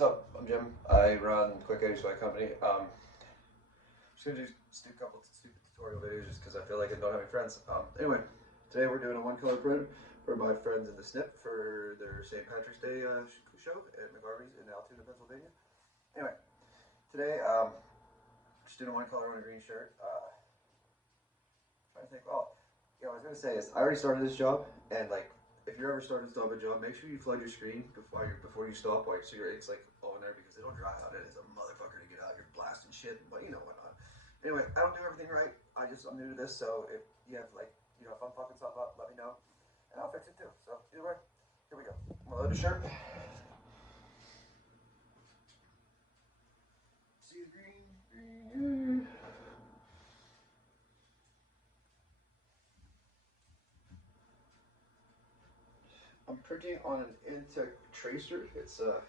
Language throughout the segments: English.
What's up? I'm Jim. I run Quick Edge by company. Just gonna just do a couple stupid tutorial videos just because I feel like I don't have any friends. Anyway, today we're doing a one-color print for my friends in the Snipped for their St. Patrick's Day show at Mcgarveys in Altoona, Pennsylvania. Anyway, today just doing a one color on a green shirt. Trying to think. Oh, yeah, what I was gonna say is I already started this job, and like, if you're ever starting to stop a job, make sure you flood your screen before you stop, like, so your ink's like on there because it'll dry out. It is a motherfucker to get out. You're blasting shit, but you know what not. Anyway, I don't do everything right. I'm new to this, so if you have like, if I'm fucking stuff up, let me know, and I'll fix it too. So either way, here we go. I'm gonna load the shirt. See the green. I'm printing on an Antec tracer. It's not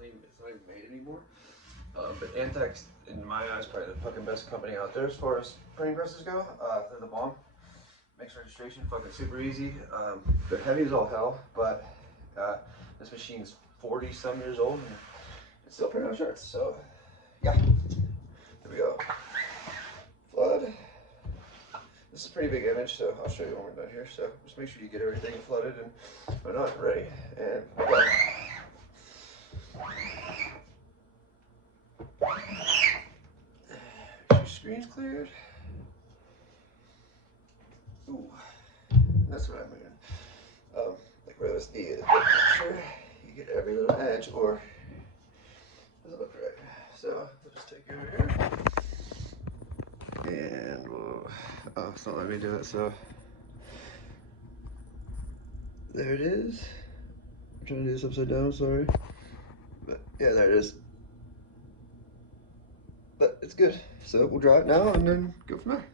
even made anymore. But Antec, in my eyes, probably the fucking best company out there as far as printing presses go. They're the bomb. Makes registration fucking super easy. They're heavy as all hell, but this machine's 40 some years old and it's still printing out shirts. So yeah, here we go. Flood. This is a pretty big image, so I'll show you when we're done here. So just make sure you get everything flooded and whatnot ready. And go. Your screen's cleared. Ooh, that's what I'm doing. Like where this D is, make sure you get every little edge, or it doesn't look right. So we'll just take it over here, and we'll, oh, it's not letting me do it. So there it is. I'm trying to do this upside down. Sorry, but yeah, there it is. But it's good. So we'll dry it now and then go from there.